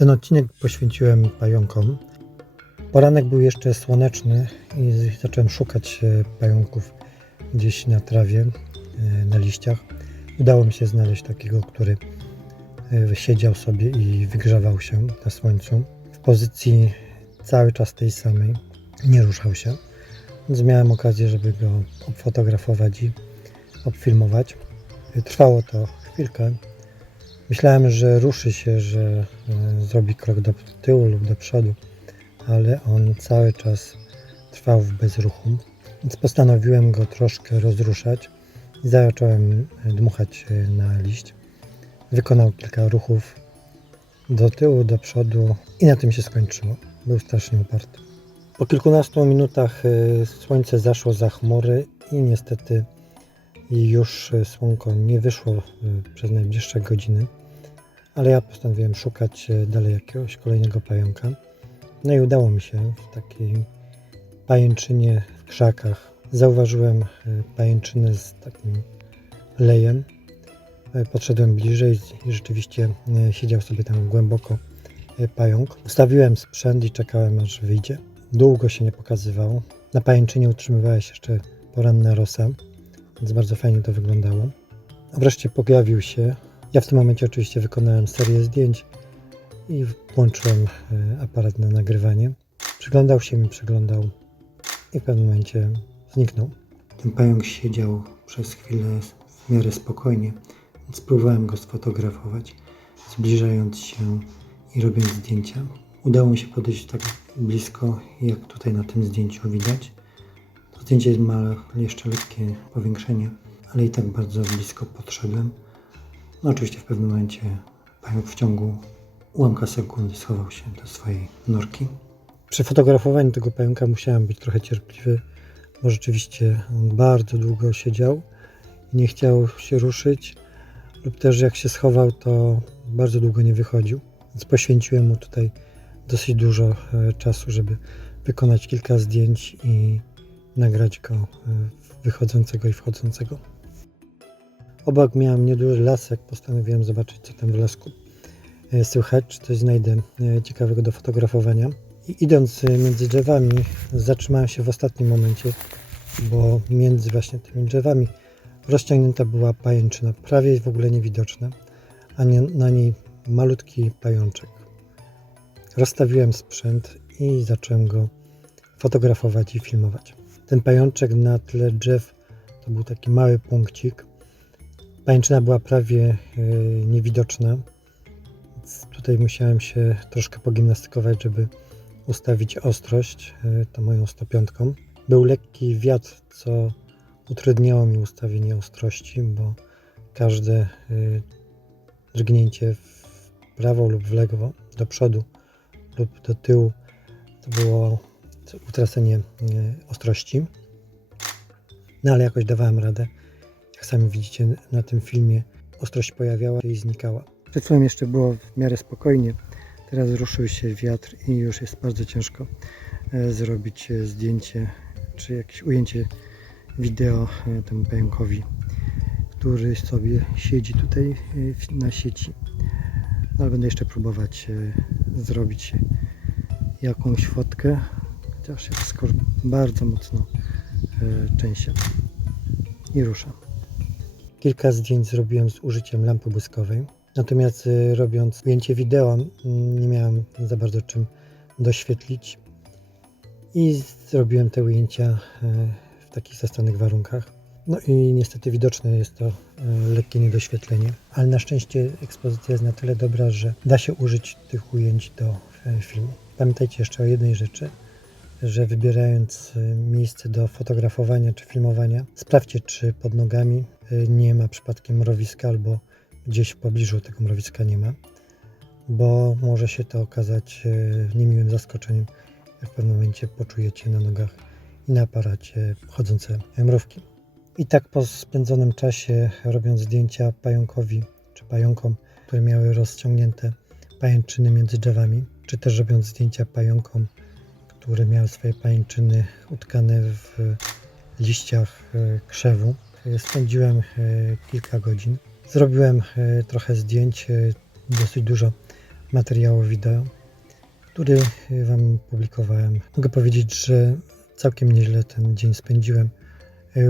Ten odcinek poświęciłem pająkom. Poranek był jeszcze słoneczny i zacząłem szukać e, pająków gdzieś na trawie, e, na liściach. Udało mi się znaleźć takiego, który e, siedział sobie i wygrzewał się na słońcu w pozycji cały czas tej samej. Nie ruszał się. Więc miałem okazję, żeby go obfotografować i obfilmować. Trwało to chwilkę. Myślałem, że ruszy się, że e, zrobi krok do tyłu lub do przodu, ale on cały czas trwał w bezruchu. Więc postanowiłem go troszkę rozruszać i zacząłem e, dmuchać na liść. Wykonał kilka ruchów do tyłu, do przodu i na tym się skończyło. Był strasznie uparty. Po kilkunastu minutach e, słońce zaszło za chmury i niestety już słonko nie wyszło przez najbliższe godziny, ale ja postanowiłem szukać e, dalej jakiegoś kolejnego pająka. No i udało mi się w takiej pajęczynie w krzakach. Zauważyłem e, pajęczynę z takim lejem. E, Podszedłem bliżej i rzeczywiście siedział sobie tam głęboko pająk. Ustawiłem sprzęt i czekałem aż wyjdzie. Długo się nie pokazywał. Na pajęczynie utrzymywała się jeszcze poranna rosa, więc bardzo fajnie to wyglądało. Wreszcie pojawił się. Ja w tym momencie oczywiście wykonałem serię zdjęć i włączyłem e, aparat na nagrywanie. Przyglądał się mi, przyglądał i w pewnym momencie zniknął. Ten pająk siedział przez chwilę w miarę spokojnie, więc próbowałem go sfotografować, zbliżając się i robiąc zdjęcia. Udało mi się podejść tak blisko, jak tutaj na tym zdjęciu widać. To zdjęcie ma jeszcze lekkie powiększenie, ale i tak bardzo blisko podszedłem. No oczywiście w pewnym momencie pająk w ciągu ułamka sekundy schował się do swojej norki. Przy fotografowaniu tego pająka musiałem być trochę cierpliwy, bo rzeczywiście on bardzo długo siedział i nie chciał się ruszyć, lub też jak się schował, to bardzo długo nie wychodził. Więc poświęciłem mu tutaj dosyć dużo e, czasu, żeby wykonać kilka zdjęć i nagrać go e, wychodzącego i wchodzącego. Obok miałem nieduży lasek, postanowiłem zobaczyć, co tam w lasku e, słychać, czy coś znajdę e, ciekawego do fotografowania. I idąc e, między drzewami, zatrzymałem się w ostatnim momencie, bo między właśnie tymi drzewami rozciągnięta była pajęczyna, prawie w ogóle niewidoczna, a nie, na niej malutki pajączek. Rozstawiłem sprzęt i zacząłem go fotografować i filmować. Ten pajączek na tle drzew to był taki mały punkcik. Pajęczyna była prawie e, niewidoczna. Więc tutaj musiałem się troszkę pogimnastykować, żeby ustawić ostrość, e, tą moją 105. Był lekki wiatr, co utrudniało mi ustawienie ostrości, bo każde e, drgnięcie w prawo lub w lewo, do przodu lub do tyłu, to było utracenie ostrości. No ale jakoś dawałem radę. Jak sami widzicie na tym filmie, ostrość pojawiała i znikała. Przed chwilą jeszcze było w miarę spokojnie. Teraz ruszył się wiatr i już jest bardzo ciężko e, zrobić e, zdjęcie czy jakieś ujęcie wideo e, temu pająkowi, który sobie siedzi tutaj na sieci. No, ale będę jeszcze próbować zrobić jakąś fotkę, chociaż jest bardzo mocno częściej i ruszam. Kilka zdjęć zrobiłem z użyciem lampy błyskowej, natomiast e, robiąc ujęcie wideo mm, nie miałem za bardzo czym doświetlić i zrobiłem te ujęcia e, w takich zastanych warunkach. No i niestety widoczne jest to e, lekkie niedoświetlenie, ale na szczęście ekspozycja jest na tyle dobra, że da się użyć tych ujęć do filmu. Pamiętajcie jeszcze o jednej rzeczy, że wybierając miejsce do fotografowania czy filmowania, sprawdźcie, czy pod nogami nie ma przypadkiem mrowiska albo gdzieś w pobliżu tego mrowiska nie ma, bo może się to okazać e, niemiłym zaskoczeniem, w pewnym momencie poczujecie na nogach i na aparacie chodzące mrówki. I tak po spędzonym czasie, robiąc zdjęcia pająkowi czy pająkom, które miały rozciągnięte pajęczyny między drzewami, czy też robiąc zdjęcia pająkom, które miały swoje pajęczyny utkane w liściach e, krzewu, spędziłem e, kilka godzin. Zrobiłem e, trochę zdjęć, e, dosyć dużo materiału wideo, który Wam publikowałem. Mogę powiedzieć, że całkiem nieźle ten dzień spędziłem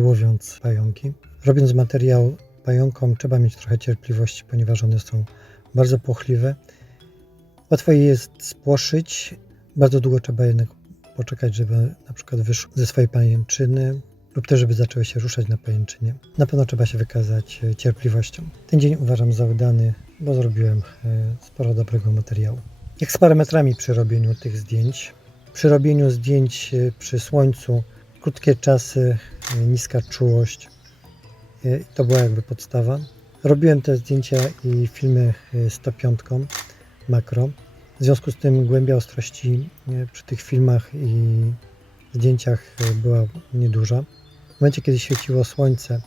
łowiąc pająki. Robiąc materiał pająkom trzeba mieć trochę cierpliwości, ponieważ one są bardzo płochliwe. Łatwo je jest spłoszyć, bardzo długo trzeba jednak poczekać, żeby na przykład wyszły ze swojej pajęczyny lub też, żeby zaczęły się ruszać na pajęczynie. Na pewno trzeba się wykazać e, cierpliwością. Ten dzień uważam za udany, bo zrobiłem e, sporo dobrego materiału. Jak z parametrami przy robieniu tych zdjęć? Przy robieniu zdjęć e, przy słońcu, krótkie czasy, niska czułość, to była jakby podstawa. Robiłem te zdjęcia i filmy e, 105 makro. W związku z tym głębia ostrości przy tych filmach i zdjęciach była nieduża. W momencie, kiedy świeciło słońce,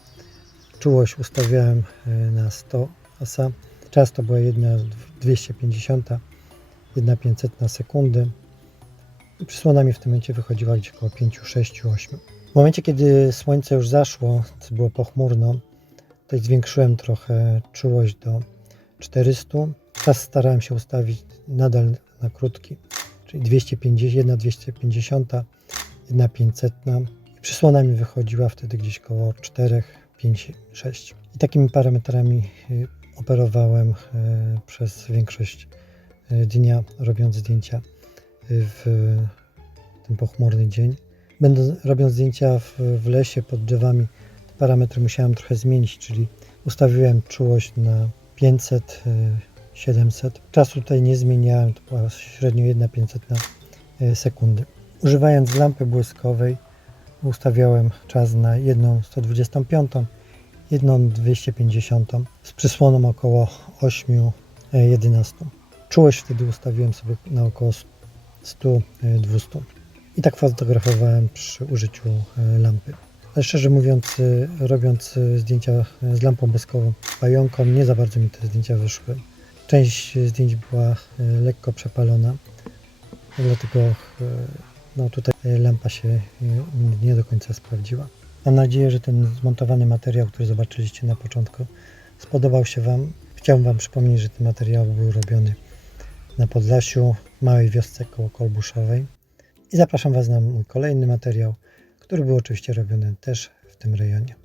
czułość ustawiałem e, na 100 asa. Czas to była jedna 250, jedna 500 na sekundy. I przysłona mi w tym momencie wychodziła gdzieś około 5, 6, 8. W momencie, kiedy słońce już zaszło, co było pochmurno, to zwiększyłem trochę czułość do 400. Czas starałem się ustawić nadal na krótki, czyli 250, jedna 250, jedna 500. Przysłona mi wychodziła wtedy gdzieś koło 4, 5, 6. I takimi parametrami y, operowałem y, przez większość y, dnia, robiąc zdjęcia w ten pochmurny dzień. Będąc, robiąc zdjęcia w, w lesie pod drzewami, te parametry musiałem trochę zmienić, czyli ustawiłem czułość na 500, y, 700. Czasu tutaj nie zmieniałem, to była średnio 1 500 na sekundy. Używając lampy błyskowej ustawiałem czas na jedną 125, jedną 250 z przysłoną około 8-11. Czułość wtedy ustawiłem sobie na około 100-200. I tak fotografowałem przy użyciu e, lampy. Ale szczerze mówiąc, robiąc zdjęcia z lampą błyskową pająkom, nie za bardzo mi te zdjęcia wyszły. Część zdjęć była lekko przepalona, dlatego no, tutaj lampa się y, nie do końca sprawdziła. Mam nadzieję, że ten zmontowany materiał, który zobaczyliście na początku, spodobał się Wam. Chciałbym Wam przypomnieć, że ten materiał był robiony na Podlasiu, w małej wiosce koło Kolbuszowej. I zapraszam Was na mój kolejny materiał, który był oczywiście robiony też w tym rejonie.